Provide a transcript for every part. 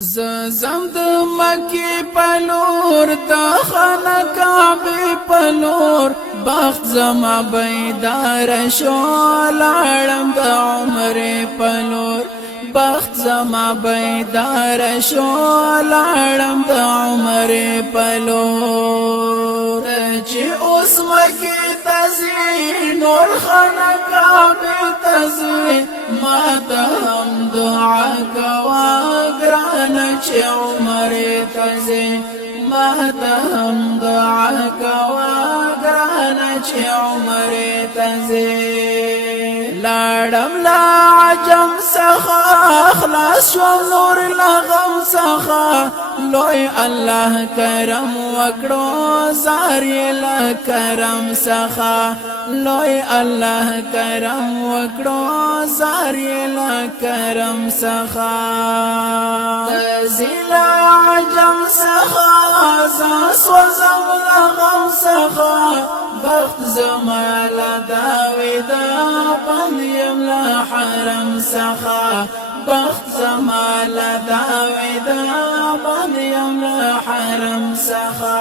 زم د مکی پلور د خانه کعبه پلور بخت زما بیدار شو لاړم د عمر پلور بخت زما بیدار شو لاړم د عمر پلور چې اوس مکی تزي نور خانه کعبه تزي ما ته هم دعا کوا چې عمر تزي ما ته هم دعا کوا ګرانه چې عمر تزي لاړم لا عجم څخه خلاص شو نور لغم څخه لوی الله کرم وکړو زاري له کرم څخه لوی الله کرم وکړو زاري له کرم څخه زلا عجم څخه سوزم لغم څخه بخت زمال داویدا پندیم لا حرم څخه بخت زمال داویدا پندیم لا حرم څخه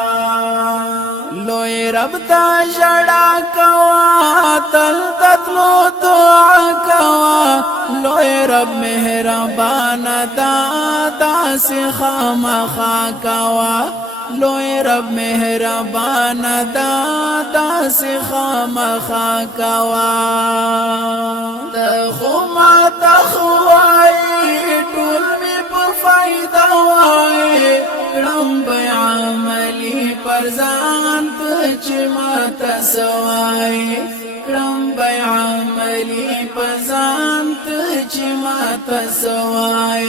لوی رب تا جڑا کوا تل تطلو دعا کوا لوی رب مهربان دا سخا مخا کوا لوی رب مهربان دا سخا مخا کوا دخو ما تخوائی ټول می پر فائدہ وائی کړم بی عملی پر ځان ته چې ما تسوای کړم بی عملی پر ځان ته چې ما تسوای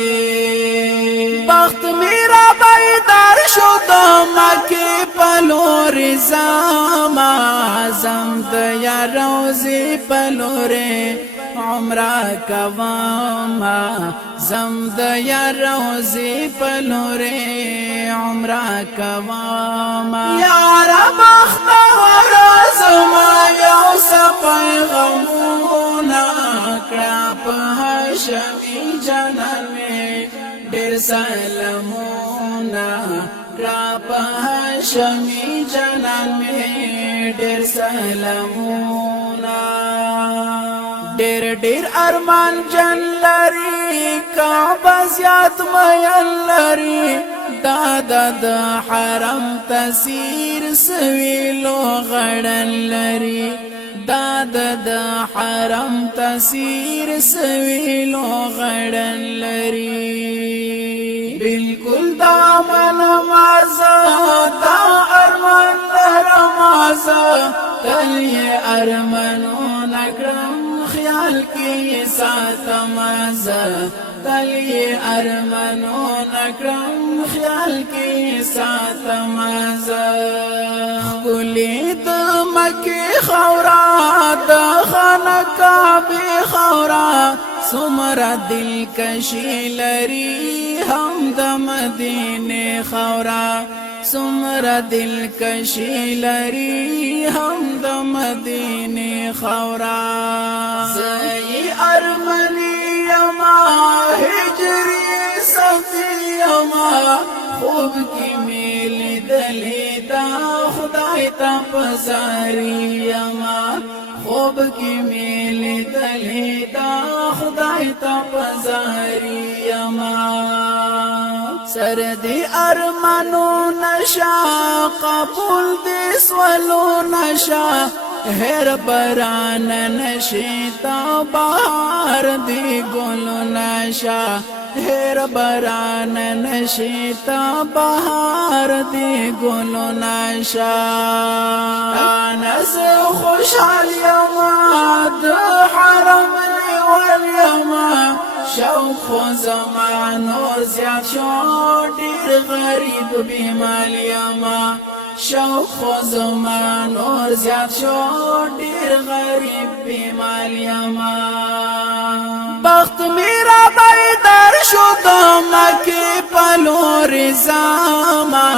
بخت میرا بیدار شو د مکه پلور زما زم د یا روزي پلور عمره کوما زم د یا روزي پلور عمره کوما یا رب اختور زما یو سپای غمونا کړه په هاشمي جنان می ډېر سلامونا کړه په هاشمي جنان می ډېر سلامونا ډېر ډېر ارمان جن لري کعبه زیات مین لري دا د حرم تسیر سویلو غړن لري دا د حرم تسیر سویلو غړن لري بالکل دا مازه دا ارمان درمازه تل یې ارمانو نکړم خیال کی ساتم زه تل یې ارمانو نکړم خیال کی ساتم زه ښکلې د مکې خاوره د خانه کعبې خاوره څومره دلکشي لري هم د مدینې خاوره څومره دلکشي لري هم د مدینې خاوره زه یې ارمني یما هجري صفي یما خوب کې مې لیدلې دا خدای ته په زاري یما خوب کې مې لیدلې دا خدای ته په زاري یما سر دی ارمانو نشا قبول دی سولو نشا هر بران نشیتا بہار دی گلو نشا هر بران نشیتا بہار دی گلو نشا آنس خوشحال یما د حرم نیول یما شوق زمانو زیاد شو ډیر غریب بیمال یما شوق زمانو زیاد شو ډیر غریب بیمال یما بخت میرا بیدار شو د مکه پلور زما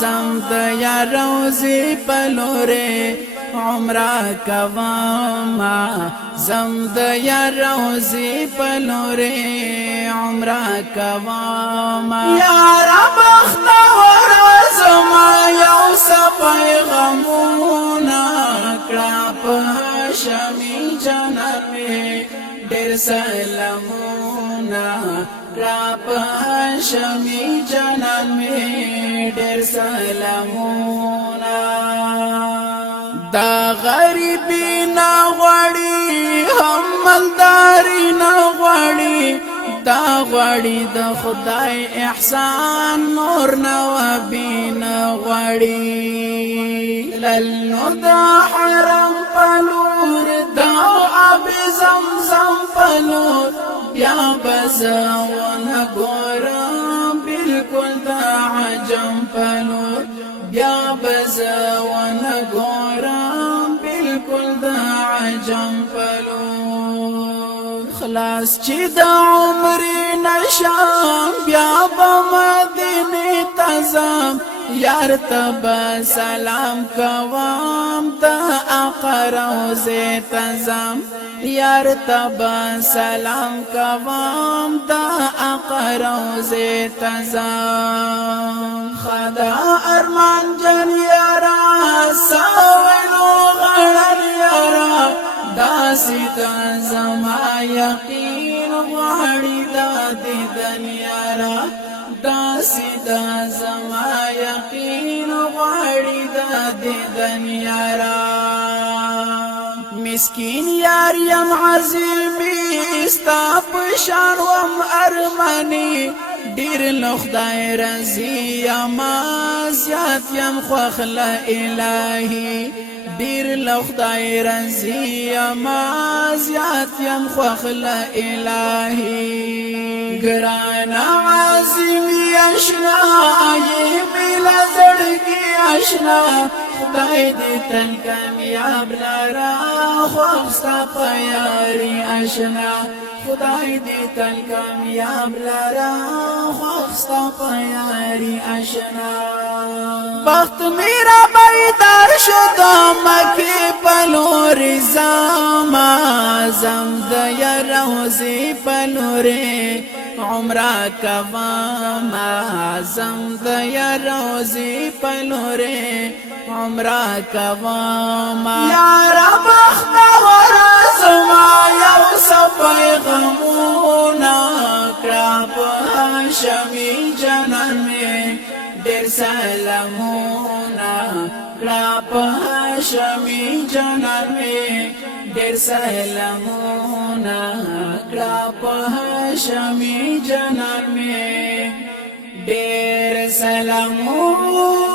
زم د یا روزي پلور عمره کوما زم د یار روزي پلورې عمره کوما یار بختور زما یو سپای غمونه کړه په هاشمي جنت مې ډېر سلامونه کړه په هاشمي جنت مې ډېر سلامونه دا غریبی نه غواړي هم مالداري نه غواړي دا غواړي د خدای احسان نور نوابي نه غواړي للنو د حرم پلور دا آب زمزم پلور بیا بزاونه ګورم بالکل د عجم پلور بیا بزاونه ګورم بالکل د عجم پلور خلاص چې د عمر نشم بیا به مدینه تزم یار تبا سلام کوام تا آقا روزه تزم یار تبا سلام کوام تا آقا روزه تزم خدا ارمان جن یارا ساولو غړن یارا داسی تزم یقین غواړي د دیدن یارا داسی دا زما یقین غواړي د دیدن یارا مسکین یار یم عظیمی ستا پشان وم ارمانی ډیر له خدای رضی یما زیات یم خوښ له الهی ډیر له خدای رضی یما زیات یم خوښ له الهی ګران عظیم اشنا یې بلا زړګي اشنا خدای دې تل کامیاب لرا خوښ ستا په یاري اشنا خدای دې تل کامیاب لرا خوښ ستا په یاري اشنا بخت میرا بیدار شد مکی پلور زما زم د یار روزي پلورې عمره کوما زم د یار روزي پلورې عمره کوما یار بختور زما یو سپای غمونه کړه په هاشمي جنت مې ډېر سلامونه کړه په هاشمي جنت مې ډېر سلامونه کړه په هاشمي جنت مې ډېر سلامونه